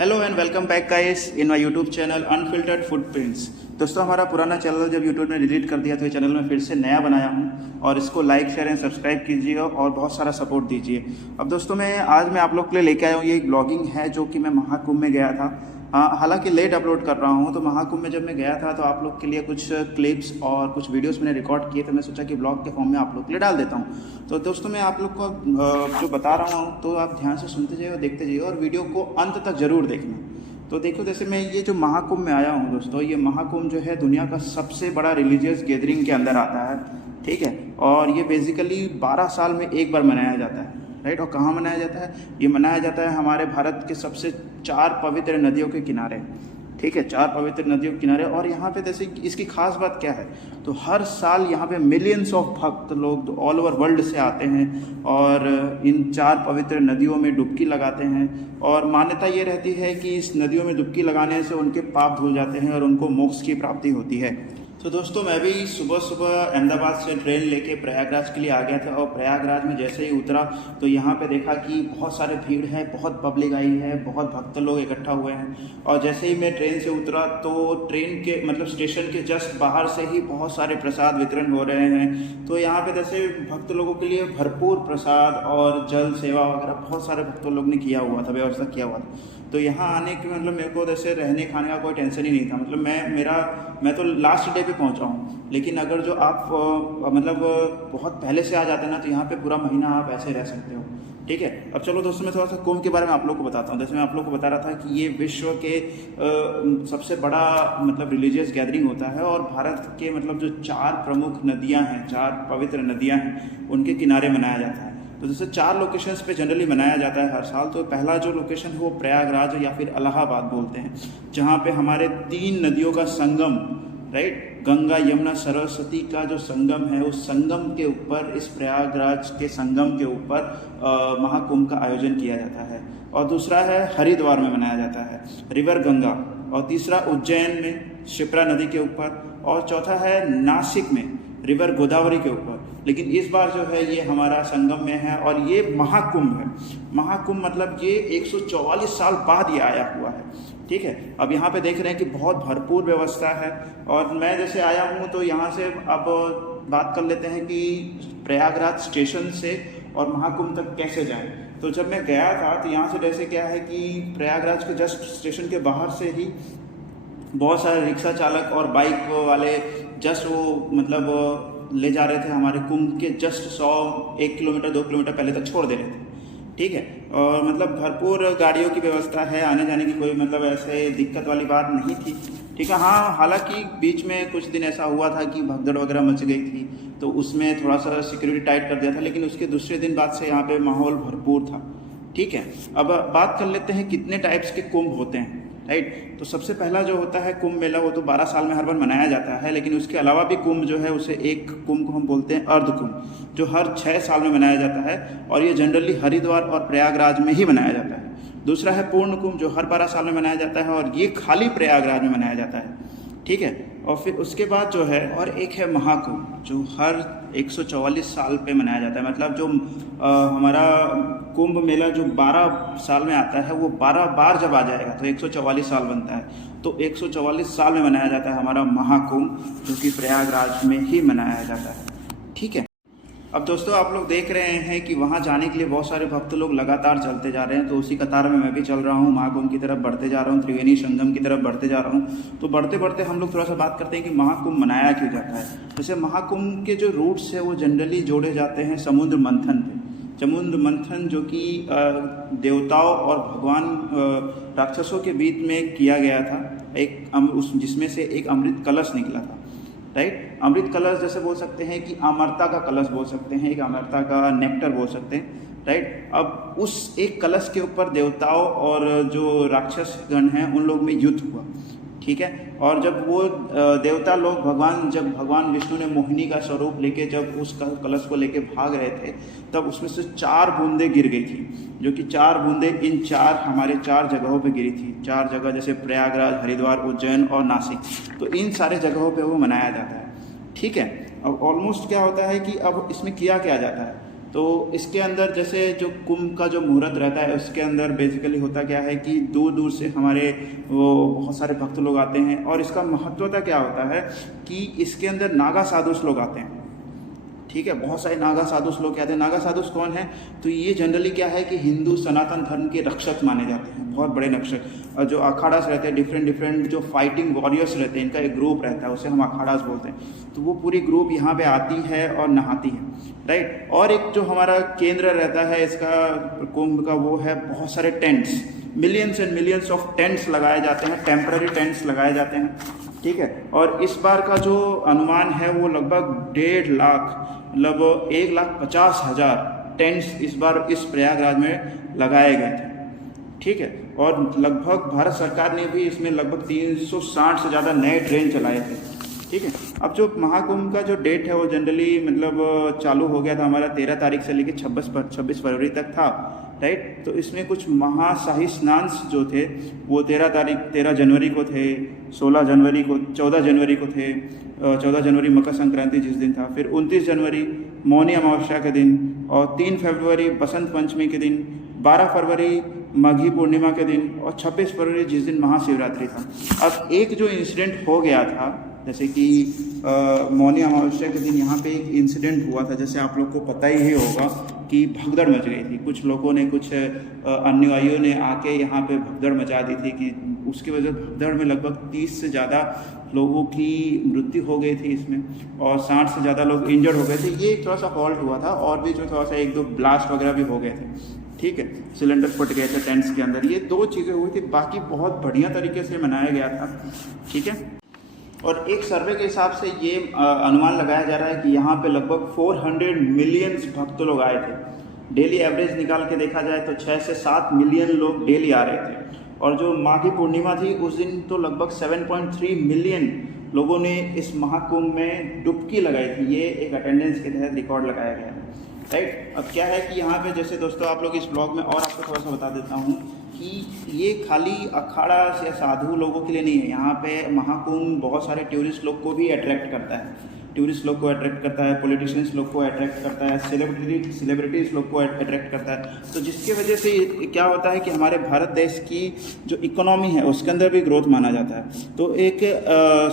Hello and welcome back guys in my YouTube channel unfiltered footprints. दोस्तों, हमारा पुराना channel जब यूट्यूब ने डिलीट कर दिया तो ये चैनल मैं फिर से नया बनाया हूँ और इसको लाइक शेयर एंड सब्सक्राइब कीजिए और बहुत सारा सपोर्ट दीजिए। अब दोस्तों, आज मैं आप लोग के लिए लेके आया हूँ, ये एक ब्लॉगिंग है जो कि मैं महाकुंभ में गया था। हालांकि लेट अपलोड कर रहा हूँ। तो महाकुंभ में जब मैं गया था तो आप लोग के लिए कुछ क्लिप्स और कुछ वीडियोस मैंने रिकॉर्ड किए, तो मैं सोचा कि ब्लॉग के फॉर्म में आप लोग के लिए डाल देता हूँ। तो दोस्तों, मैं आप लोग को जो बता रहा हूँ तो आप ध्यान से सुनते जाइए और देखते जाइए और वीडियो को अंत तक ज़रूर देखना। तो देखो, जैसे मैं ये जो महाकुंभ में आया हूँ दोस्तों, ये महाकुंभ जो है दुनिया का सबसे बड़ा रिलीजियस गैदरिंग के अंदर आता है, ठीक है। और ये बेसिकली 12 साल में एक बार मनाया जाता है, राइट। और कहाँ मनाया जाता है? ये मनाया जाता है हमारे भारत के सबसे 4 पवित्र नदियों के किनारे, ठीक है, 4 पवित्र नदियों के किनारे। और यहाँ पे जैसे इसकी खास बात क्या है, तो हर साल यहाँ पे मिलियंस ऑफ भक्त लोग ऑल ओवर वर्ल्ड से आते हैं और इन 4 पवित्र नदियों में डुबकी लगाते हैं। और मान्यता ये रहती है कि इस नदियों में डुबकी लगाने से उनके पाप धुल जाते हैं और उनको मोक्ष की प्राप्ति होती है। तो दोस्तों, मैं भी सुबह सुबह अहमदाबाद से ट्रेन लेके प्रयागराज के लिए आ गया था। और प्रयागराज में जैसे ही उतरा तो यहाँ पे देखा कि बहुत सारे भीड़ है, बहुत पब्लिक आई है, बहुत भक्त लोग इकट्ठा हुए हैं। और जैसे ही मैं ट्रेन से उतरा तो ट्रेन के मतलब स्टेशन के जस्ट बाहर से ही बहुत सारे प्रसाद वितरण हो रहे हैं। तो यहाँ पे जैसे भक्त लोगों के लिए भरपूर प्रसाद और जल सेवा वगैरह बहुत सारे भक्तों लोग ने किया हुआ था, व्यवस्था किया हुआ था। तो यहाँ आने के मतलब मेरे को जैसे रहने खाने का कोई टेंशन ही नहीं था। मतलब मैं तो लास्ट डे पे पहुँचा हूँ। लेकिन अगर जो आप मतलब बहुत पहले से आ जाते हैं ना, तो यहाँ पे पूरा महीना आप ऐसे रह सकते हो, ठीक है। अब चलो दोस्तों, मैं थोड़ा सा कुंभ के बारे में आप लोग को बताता हूँ। जैसे मैं आप लोग को बता रहा था कि ये विश्व के सबसे बड़ा मतलब रिलीजियस गैदरिंग होता है और भारत के मतलब जो 4 प्रमुख नदियाँ हैं, 4 पवित्र नदियाँ हैं, उनके किनारे मनाया जाता है। तो जैसे 4 लोकेशंस पे जनरली मनाया जाता है हर साल। तो पहला जो लोकेशन है वो प्रयागराज या फिर इलाहाबाद बोलते हैं, जहाँ पे हमारे 3 नदियों का संगम, राइट, गंगा यमुना सरस्वती का जो संगम है, उस संगम के ऊपर, इस प्रयागराज के संगम के ऊपर महाकुंभ का आयोजन किया जाता है। और दूसरा है हरिद्वार में मनाया जाता है, रिवर गंगा। और तीसरा उज्जैन में शिप्रा नदी के ऊपर। और चौथा है नासिक में रिवर गोदावरी के ऊपर। लेकिन इस बार जो है ये हमारा संगम में है और ये महाकुंभ है। महाकुंभ मतलब ये 144 साल बाद ये आया हुआ है, ठीक है। अब यहाँ पे देख रहे हैं कि बहुत भरपूर व्यवस्था है। और मैं जैसे आया हूँ तो यहाँ से अब बात कर लेते हैं कि प्रयागराज स्टेशन से और महाकुंभ तक कैसे जाएं। तो जब मैं गया था तो यहाँ से जैसे क्या है कि प्रयागराज के जस्ट स्टेशन के बाहर से ही बहुत सारे रिक्शा चालक और बाइक वाले जस्ट वो मतलब ले जा रहे थे हमारे कुंभ के जस्ट 1 किलोमीटर 2 किलोमीटर पहले तक छोड़ दे रहे थे, ठीक है। और मतलब भरपूर गाड़ियों की व्यवस्था है, आने जाने की कोई मतलब ऐसे दिक्कत वाली बात नहीं थी, ठीक है। हाँ, हालांकि बीच में कुछ दिन ऐसा हुआ था कि भगदड़ वगैरह मच गई थी, तो उसमें थोड़ा सा सिक्योरिटी टाइट कर दिया था। लेकिन उसके दूसरे दिन बाद से यहाँ पे माहौल भरपूर था, ठीक है। अब बात कर लेते हैं कितने टाइप्स के कुंभ होते हैं, राइट। तो सबसे पहला जो होता है कुंभ मेला, वो तो 12 साल में हर बार मनाया जाता है। लेकिन उसके अलावा भी कुंभ जो है उसे एक कुंभ को हम बोलते हैं अर्ध कुंभ, जो हर 6 साल में मनाया जाता है। और ये जनरली हरिद्वार और प्रयागराज में ही मनाया जाता है। दूसरा है पूर्ण कुंभ, जो हर 12 साल में मनाया जाता है और ये खाली प्रयागराज में मनाया जाता है, ठीक है। और फिर उसके बाद जो है और एक है महाकुंभ, जो हर 144 साल पे मनाया जाता है। मतलब जो हमारा कुंभ मेला जो 12 साल में आता है, वो 12 बार जब आ जाएगा तो 144 साल बनता है। तो 144 साल में मनाया जाता है हमारा महाकुंभ, जो कि प्रयागराज में ही मनाया जाता है, ठीक है। अब दोस्तों, आप लोग देख रहे हैं कि वहाँ जाने के लिए बहुत सारे भक्त लोग लगातार चलते जा रहे हैं। तो उसी कतार में मैं भी चल रहा हूँ, महाकुंभ की तरफ बढ़ते जा रहा हूँ, त्रिवेणी संगम की तरफ बढ़ते जा रहा हूँ। तो बढ़ते बढ़ते हम लोग थोड़ा सा बात करते हैं कि महाकुंभ मनाया क्यों जाता है। जैसे महाकुंभ के जो रूट्स है वो जनरली जोड़े जाते हैं समुद्र मंथन पे। समुद्र मंथन जो कि देवताओं और भगवान राक्षसों के बीच में किया गया था, जिसमें से एक अमृत कलश निकला था, राइट। अमृत कलश जैसे बोल सकते हैं कि अमरता का कलश बोल सकते हैं, एक अमरता का नेक्टर बोल सकते हैं, राइट। अब उस एक कलश के ऊपर देवताओं और जो राक्षस गण हैं उन लोग में युद्ध हुआ, ठीक है। और जब वो देवता लोग जब भगवान विष्णु ने मोहिनी का स्वरूप लेके जब उस कलश को लेके भाग रहे थे, तब उसमें से 4 बूंदें गिर गई थी, जो कि 4 बूंदें हमारे 4 जगहों पे गिरी थी। 4 जगह जैसे प्रयागराज, हरिद्वार, उज्जैन और नासिक। तो इन सारे जगहों पे वो मनाया जाता है, ठीक है। अब ऑलमोस्ट क्या होता है कि अब इसमें किया क्या जाता है, तो इसके अंदर जैसे जो कुंभ का जो मुहूर्त रहता है उसके अंदर बेसिकली होता क्या है कि दूर दूर से हमारे वो बहुत सारे भक्त लोग आते हैं, और इसका महत्वता क्या होता है कि इसके अंदर नागा साधुस लोग आते हैं। ठीक है, बहुत सारे नागा साधुस लोग कहते हैं। नागा साधुस कौन है? तो ये जनरली क्या है कि हिंदू सनातन धर्म के रक्षक माने जाते हैं, बहुत बड़े रक्षक। और जो अखाड़ास रहते हैं, डिफरेंट डिफरेंट जो फाइटिंग वॉरियर्स रहते हैं, इनका एक ग्रुप रहता है, उसे हम अखाड़ास बोलते हैं। तो वो पूरी ग्रुप यहाँ पे आती है और नहाती है, राइट। और एक जो हमारा केंद्र रहता है इसका कुंभ का, वो है बहुत सारे tents, millions and millions of tents लगाए जाते हैं, टेम्पररी टेंट्स लगाए जाते हैं। ठीक है, और इस बार का जो अनुमान है वो लगभग 1.5 लाख, लगभग 1,50,000 टेंट्स इस बार इस प्रयागराज में लगाए गए थे। ठीक है, और लगभग भारत सरकार ने भी इसमें लगभग 360 से ज़्यादा नए ट्रेन चलाए थे। ठीक है, अब जो महाकुंभ का जो डेट है वो जनरली मतलब चालू हो गया था हमारा 13 तारीख से लेकर 26 फरवरी तक था, राइट। तो इसमें कुछ महाशाही स्नान जो थे वो 13 जनवरी को थे, 16 जनवरी को, 14 जनवरी को थे, 14 जनवरी मकर संक्रांति जिस दिन था, फिर 29 जनवरी मौनी अमावस्या के दिन, और 3 फरवरी बसंत पंचमी के दिन, 12 फरवरी माघी पूर्णिमा के दिन, और 26 फरवरी जिस दिन महाशिवरात्रि था। अब एक जो इंसिडेंट हो गया था, जैसे कि मौनी अमावस्या के दिन यहाँ पे एक इंसिडेंट हुआ था, जैसे आप लोग को पता ही होगा कि भगदड़ मच गई थी। कुछ लोगों ने, कुछ अनुयायियों ने आके यहाँ पे भगदड़ मचा दी थी कि उसकी वजह भगदड़ में लगभग 30 से ज़्यादा लोगों की मृत्यु हो गई थी इसमें, और 60 से ज़्यादा लोग इंजर्ड हो गए थे। ये थोड़ा सा फॉल्ट हुआ था, और भी जो थोड़ा सा 1-2 ब्लास्ट वगैरह भी हो गए थे। ठीक है, सिलेंडर फट गए थे टेंट्स के अंदर। ये 2 चीज़ें हुई थी, बाकी बहुत बढ़िया तरीके से मनाया गया था। ठीक है, और एक सर्वे के हिसाब से ये अनुमान लगाया जा रहा है कि यहाँ पे लगभग 400 मिलियंस भक्त लोग आए थे। डेली एवरेज निकाल के देखा जाए तो 6 से 7 मिलियन लोग डेली आ रहे थे। और जो माघी पूर्णिमा थी उस दिन तो लगभग 7.3 मिलियन लोगों ने इस महाकुंभ में डुबकी लगाई थी। ये एक अटेंडेंस के तहत रिकॉर्ड लगाया गया है, राइट। अब क्या है कि यहाँ पे जैसे दोस्तों आप लोग इस ब्लॉग में और आपको थोड़ा सा बता देता हूँ कि ये खाली अखाड़ा या साधु लोगों के लिए नहीं है। यहाँ पे महाकुंभ बहुत सारे टूरिस्ट लोग को भी अट्रैक्ट करता है, टूरिस्ट लोग को अट्रैक्ट करता है, पॉलिटिशियंस लोग को अट्रैक्ट करता है, सेलिब्रिटीज़ लोग को अट्रैक्ट करता है। तो जिसकी वजह से क्या होता है कि हमारे भारत देश की जो इकोनॉमी है उसके अंदर भी ग्रोथ माना जाता है। तो एक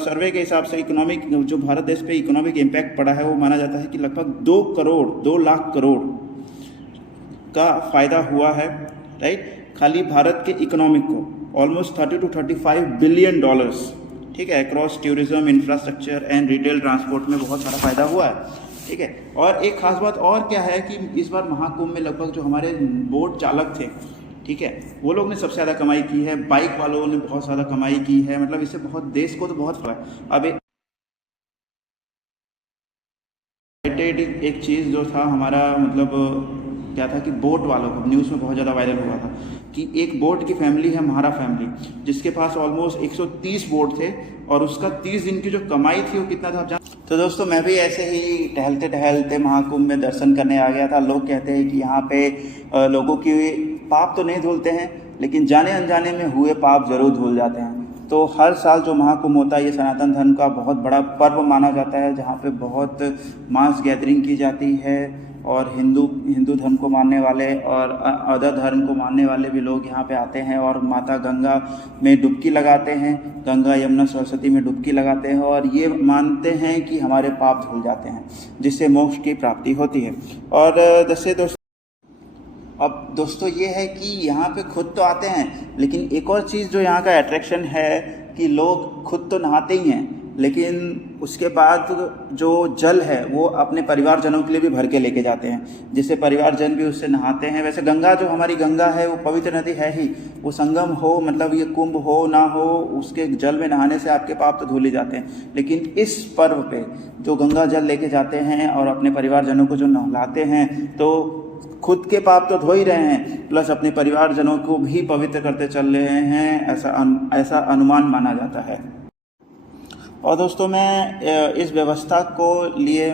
सर्वे के हिसाब से इकोनॉमिक जो भारत देश पे इकोनॉमिक इम्पैक्ट पड़ा है वो माना जाता है कि लगभग 2 लाख करोड़ का फ़ायदा हुआ है, राइट। खाली भारत के इकोनॉमिक को ऑलमोस्ट 30 to 35 बिलियन डॉलर्स, ठीक है, across tourism, infrastructure and retail transport में बहुत सारा फायदा हुआ है। ठीक है, और एक खास बात और क्या है कि इस बार महाकुंभ में लगभग जो हमारे बोट चालक थे, ठीक है, वो लोग ने सबसे ज़्यादा कमाई की है। बाइक वालों ने बहुत ज़्यादा कमाई की है, मतलब इससे बहुत देश को तो बहुत फायदा है। अब एक चीज़ जो था हमारा मतलब क्या था कि बोट वालों को न्यूज़ में बहुत ज़्यादा वायरल हुआ था कि एक बोट की फैमिली है, महारा फैमिली, जिसके पास ऑलमोस्ट 130 बोट थे, और उसका 30 दिन की जो कमाई थी वो कितना था आप जान। तो दोस्तों मैं भी ऐसे ही टहलते टहलते महाकुंभ में दर्शन करने आ गया था। लोग कहते हैं कि यहाँ पे लोगों की पाप तो नहीं धुलते हैं, लेकिन जाने अनजाने में हुए पाप जरूर धुल जाते हैं। तो हर साल जो महाकुंभ होता है ये सनातन धर्म का बहुत बड़ा पर्व माना जाता है, जहाँ पे बहुत मास गैदरिंग की जाती है, और हिंदू धर्म को मानने वाले और अदर धर्म को मानने वाले भी लोग यहाँ पे आते हैं और माता गंगा में डुबकी लगाते हैं, गंगा यमुना सरस्वती में डुबकी लगाते हैं, और ये मानते हैं कि हमारे पाप धुल जाते हैं, जिससे मोक्ष की प्राप्ति होती है। और जैसे अब दोस्तों ये है कि यहाँ पे खुद तो आते हैं, लेकिन एक और चीज़ जो यहाँ का अट्रैक्शन है कि लोग खुद तो नहाते ही हैं, लेकिन उसके बाद जो जल है वो अपने परिवारजनों के लिए भी भर के लेके जाते हैं, जिससे परिवारजन भी उससे नहाते हैं। वैसे गंगा जो हमारी गंगा है वो पवित्र नदी है ही, वो संगम हो मतलब ये कुंभ हो ना हो, उसके जल में नहाने से आपके पाप तो धुल ही जाते हैं। लेकिन इस पर्व पे जो गंगा जल लेके जाते हैं और अपने परिवारजनों को जो नहलाते हैं, तो खुद के पाप तो धो ही रहे हैं, प्लस अपने परिवारजनों को भी पवित्र करते चल रहे हैं, ऐसा अनुमान माना जाता है। और दोस्तों मैं इस व्यवस्था को लिए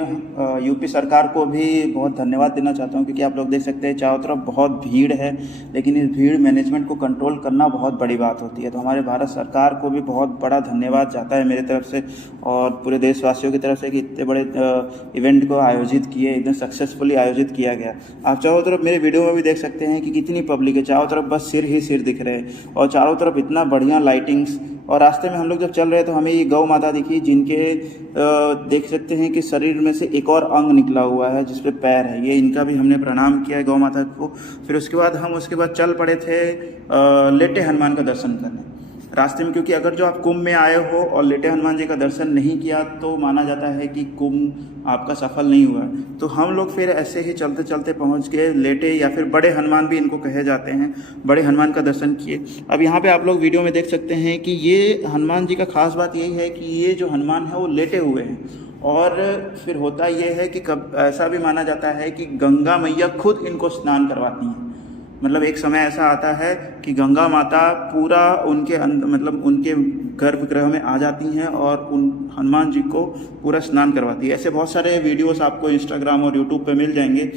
यूपी सरकार को भी बहुत धन्यवाद देना चाहता हूं, क्योंकि आप लोग देख सकते हैं चारों तरफ बहुत भीड़ है, लेकिन इस भीड़ मैनेजमेंट को कंट्रोल करना बहुत बड़ी बात होती है। तो हमारे भारत सरकार को भी बहुत बड़ा धन्यवाद जाता है मेरे तरफ से और पूरे देशवासियों की तरफ से कि इतने बड़े इवेंट को आयोजित किए, एकदम सक्सेसफुली आयोजित किया गया। आप चारों तरफ मेरे वीडियो में भी देख सकते हैं कि कितनी पब्लिक है, चारों तरफ बस सिर ही सिर दिख रहे हैं और चारों तरफ इतना बढ़िया लाइटिंग्स। और रास्ते में हम लोग जब चल रहे हैं तो हमें ये गौ माता दिखी, जिनके देख सकते हैं कि शरीर में से एक और अंग निकला हुआ है जिस पे पैर है। ये इनका भी हमने प्रणाम किया है गौ माता को। फिर उसके बाद हम चल पड़े थे लेटे हनुमान का दर्शन करने रास्ते में, क्योंकि अगर जो आप कुंभ में आए हो और लेटे हनुमान जी का दर्शन नहीं किया तो माना जाता है कि कुंभ आपका सफल नहीं हुआ। तो हम लोग फिर ऐसे ही चलते चलते पहुंच गए लेटे, या फिर बड़े हनुमान भी इनको कहे जाते हैं, बड़े हनुमान का दर्शन किए। अब यहाँ पे आप लोग वीडियो में देख सकते हैं कि ये हनुमान जी का खास बात यही है कि ये जो हनुमान है वो लेटे हुए हैं। और फिर होता ये है कि कब ऐसा भी माना जाता है कि गंगा मैया खुद इनको स्नान करवाती हैं। मतलब एक समय ऐसा आता है कि गंगा माता पूरा उनके मतलब उनके गर्भगृह में आ जाती हैं और उन हनुमान जी को पूरा स्नान करवाती है। ऐसे बहुत सारे वीडियोस आपको इंस्टाग्राम और यूट्यूब पे मिल जाएंगे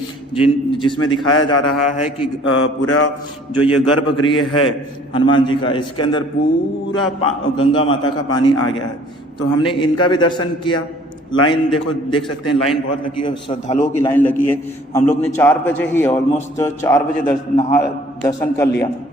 जिसमें दिखाया जा रहा है कि पूरा जो ये गर्भगृह है हनुमान जी का, इसके अंदर पूरा गंगा माता का पानी आ गया है। तो हमने इनका भी दर्शन किया। लाइन देख सकते हैं, लाइन बहुत लगी है, श्रद्धालुओं की लाइन लगी है। हम लोग ने 4 बजे ही ऑलमोस्ट 4 बजे दर्शन कर लिया था।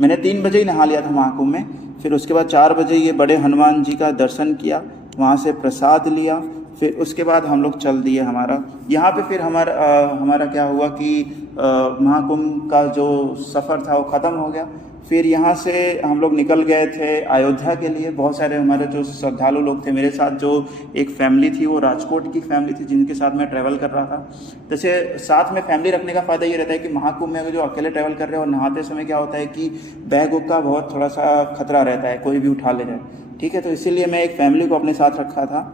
मैंने 3 बजे ही नहा लिया था महाकुंभ में। फिर उसके बाद 4 बजे ये बड़े हनुमान जी का दर्शन किया, वहाँ से प्रसाद लिया। फिर उसके बाद हम लोग चल दिए हमारा यहाँ पे। फिर हमारा क्या हुआ कि महाकुंभ का जो सफ़र था वो ख़त्म हो गया। फिर यहाँ से हम लोग निकल गए थे अयोध्या के लिए। बहुत सारे हमारे जो श्रद्धालु लोग थे, मेरे साथ जो एक फैमिली थी वो राजकोट की फैमिली थी जिनके साथ मैं ट्रैवल कर रहा था। जैसे साथ में फैमिली रखने का फ़ायदा ये रहता है कि महाकुंभ में अगर जो अकेले ट्रैवल कर रहे हो और नहाते समय क्या होता है कि बैग का बहुत थोड़ा सा खतरा रहता है, कोई भी उठा ले जाए। ठीक है, तो इसीलिए मैं एक फैमिली को अपने साथ रखा था,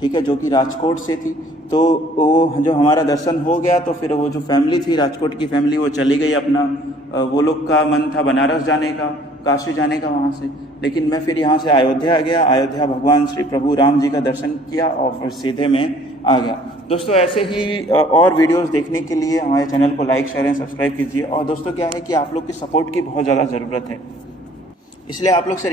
ठीक है, जो कि राजकोट से थी। तो वो जो हमारा दर्शन हो गया तो फिर वो जो फैमिली थी राजकोट की फैमिली वो चली गई अपना, वो लोग का मन था बनारस जाने का, काशी जाने का वहाँ से। लेकिन मैं फिर यहाँ से अयोध्या आ गया। अयोध्या भगवान श्री प्रभु राम जी का दर्शन किया और फिर सीधे मैं आ गया। दोस्तों ऐसे ही और वीडियोस देखने के लिए हमारे चैनल को लाइक शेयर एंड सब्सक्राइब कीजिए। और दोस्तों क्या है कि आप लोग की सपोर्ट की बहुत ज़्यादा ज़रूरत है, इसलिए आप लोग से